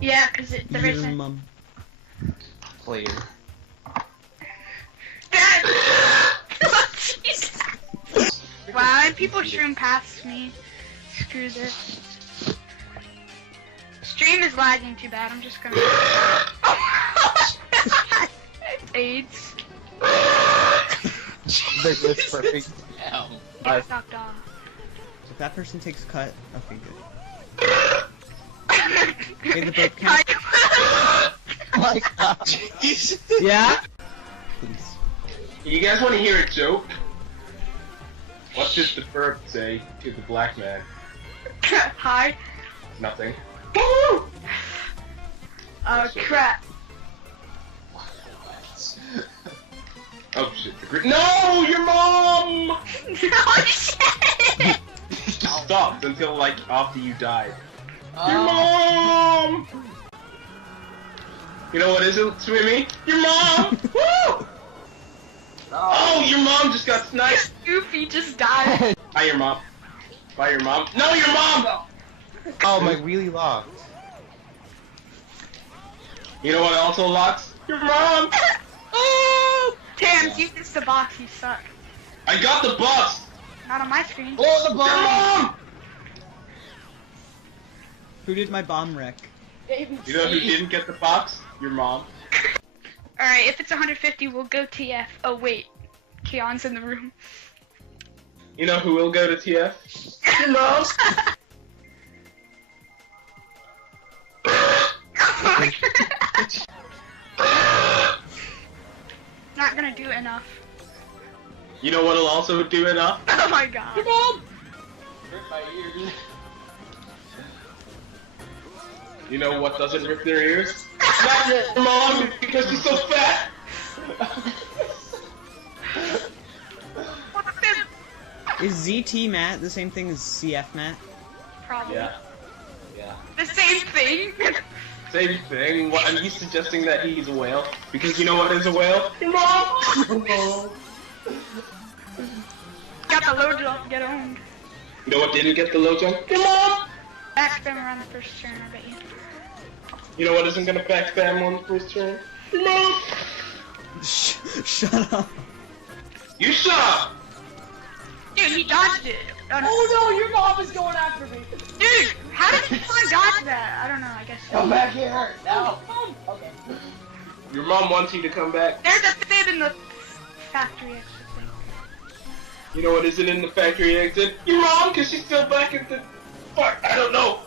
Yeah, because there isn't. m0m. Player. Wow, and people stream past me. Screw this. Stream is lagging too bad. I'm just gonna. AIDS. That's perfect. Ow. Yeah, stop dog. If that person takes cut, okay, good. Hey, the Burp count. Oh my god. Yeah? Please. You guys want to hear a joke? What did the Burp say to the black man? Hi. Nothing. Oh crap. Oh shit. No, your mom! No shit. Stopped until like after you died. Your mom! You know what is it, Swimmy? Your mom! Woo! Oh, your mom just got sniped! Goofy just died. Bye, your mom. Bye, your mom. No, your mom! Oh, my wheelie locked. You know what also locks? Your mom! Oh! Tamz, you missed the box, you suck. I got the box! Not on my screen. Blow the Your bomb! mom! Who did my bomb wreck? You know who didn't get the box? Your mom. Alright, if it's 150, we'll go TF. Oh wait, Keon's in the room. You know who will go to TF? Your mom! Not gonna do enough. You know what'll also do enough? Oh my god. Your mom! Hurt my ears. You know what doesn't rip their ears? Not your mom, because she's so fat! Is ZT Matt the same thing as CF Matt? Probably. Yeah. Yeah. The same thing. Same thing. What, are you suggesting that he's a whale? Because you know what is a whale? Your mom! Got the load jump, get owned. You know what didn't get the low jump? Your mom! Backspam around the first turn, I bet you. You know what isn't gonna backspam on the first turn? Your mom! Shut up. You shut up! Dude, he dodged it. Oh, no. Oh no, your mom is going after me. Dude, how did he dodge that? I don't know, I guess. Come back here! No! Okay. Your mom wants you to come back. There's a fit in the factory exit thing. You know what isn't in the factory exit? Your mom, cause she's still back at the... Fuck, I don't know.